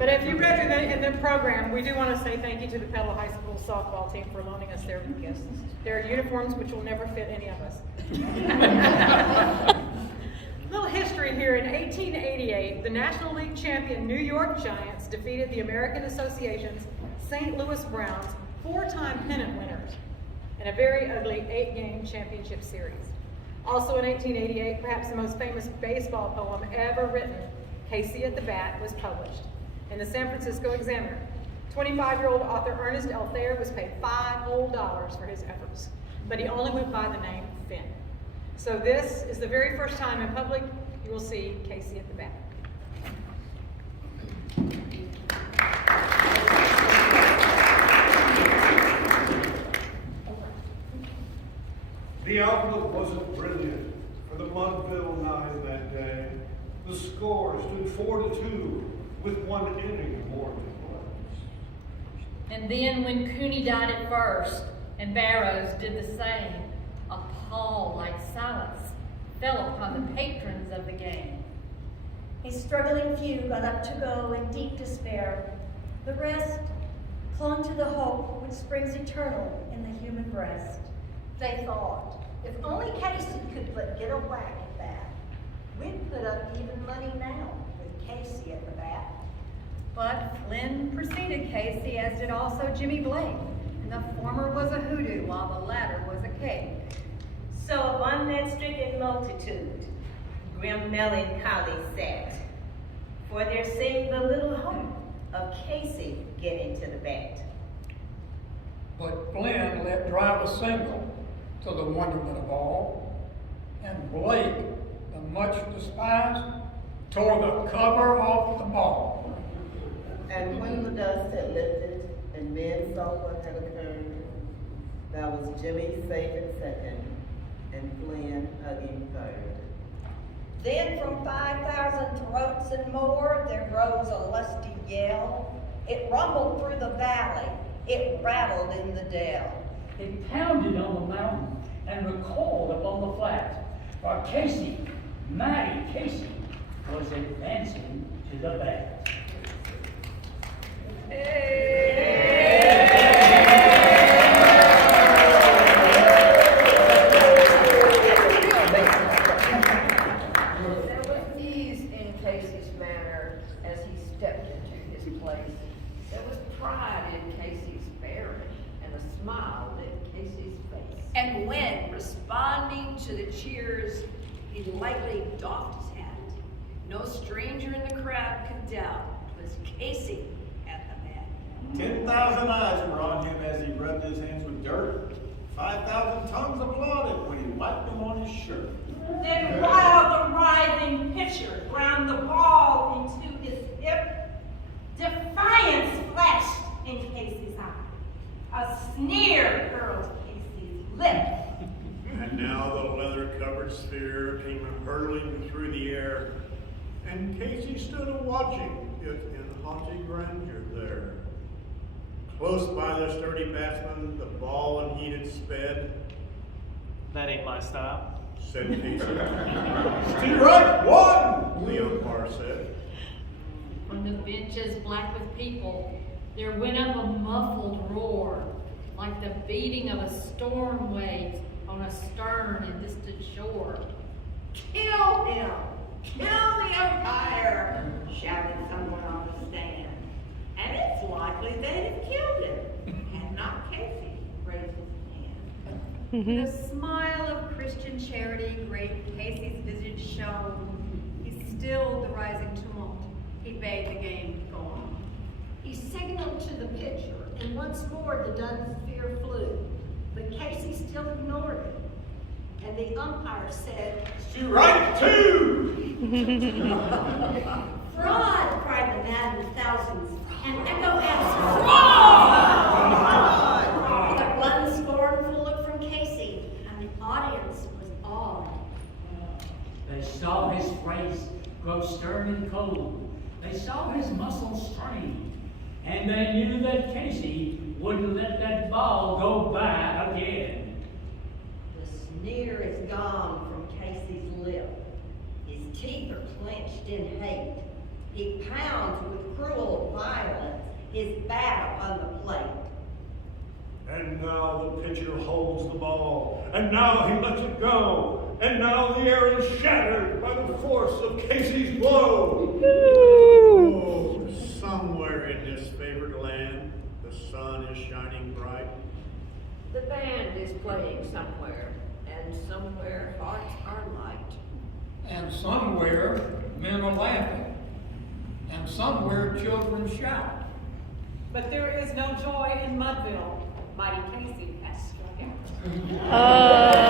But if you read in the program, we do want to say thank you to the Petal High School softball team for loaning us their gifts. Their uniforms, which will never fit any of us. Little history here. In 1888, the National League champion New York Giants defeated the American Association's St. Louis Browns, 4-time pennant winners, in a very ugly 8-game championship series. Also in 1888, perhaps the most famous baseball poem ever written, Casey at the Bat, was published in the San Francisco Examiner. 25-year-old author Ernest L.A.T.E was paid $5 whole for his efforts, but he only went by the name Finn. So this is the very first time in public you will see Casey at the Bat. The outlook wasn't brilliant for the Mudville Nine that day. The score stood 4-2 with 1 inning more to play. And then when Cooney died at first, and Barrows did the same, a pall-like silence fell upon the patrons of the game. A struggling few got up to go in deep despair. The rest clung to the hope which springs eternal in the human breast. They thought, if only Casey could but get a whack at that, we'd put up even money now with Casey at the bat. But Flynn preceded Casey, as did also Jimmy Blake, and the former was a hoodoo while the latter was a cake. So upon that stricken multitude, grim melancholy sat, for there seemed the little hope of Casey getting to the bat. But Flynn let drive a single to the wonderment of all, and Blake, the much despised, tore the cover off the ball. And when the dust had lifted and men saw what had occurred, that was Jimmy safe in second and Flynn hugging third. Then from 5,000 throats and more, there rose a lusty yell. It rumbled through the valley, it rattled in the dell. It pounded on the mountain and recoiled upon the flat, for Casey, mighty Casey, was advancing to the bat. There was ease in Casey's manner as he stepped into his place. There was pride in Casey's bearing and a smile lit Casey's face. And when, responding to the cheers, he lightly doffed his hat, no stranger in the crowd could doubt it was Casey at the bat. 10,000 eyes were on him as he rubbed his hands with dirt. 5,000 tongues applauded when he wiped them on his shirt. Then while the writhing pitcher ground the ball into his hip, defiance flashed in Casey's eye. A sneer curled Casey's lip. And now the leather-covered sphere came hurtling through the air, and Casey stood a-watching it in haughty grandeur there. Close by the sturdy batsman, the ball unheeded sped. That ain't my style, said Casey. "Stay right, one," the umpire said. From the benches black with people, there went up a muffled roar, like the beating of a storm wave on a stern and distant shore. Kill him! Kill the umpire! Shouted someone on the stand. And it's likely they'd have killed him had not Casey raised his hand. With a smile of Christian charity, great Casey's visage shone. He stilled the rising tumult. He bade the game go on. He signaled to the pitcher, and once more the dun sphere flew. But Casey still ignored it. And the umpire said, "Strike two!" Fraud! Cried the maddened thousands, and echo answered, Fraud! With a blunt, scornful look from Casey, and the audience was awed. They saw his face grow stern and cold. They saw his muscles strain. And they knew that Casey wouldn't let that ball go by again. The sneer is gone from Casey's lip. His teeth are clenched in hate. He pounds with cruel violence his bat upon the plate. And now the pitcher holds the ball, and now he lets it go, and now the air is shattered by the force of Casey's blow. Oh, somewhere in this favored land, the sun is shining bright. The band is playing somewhere, and somewhere hearts are light. And somewhere men are laughing, and somewhere children shout. But there is no joy in Mudville. Mighty Casey has struck out.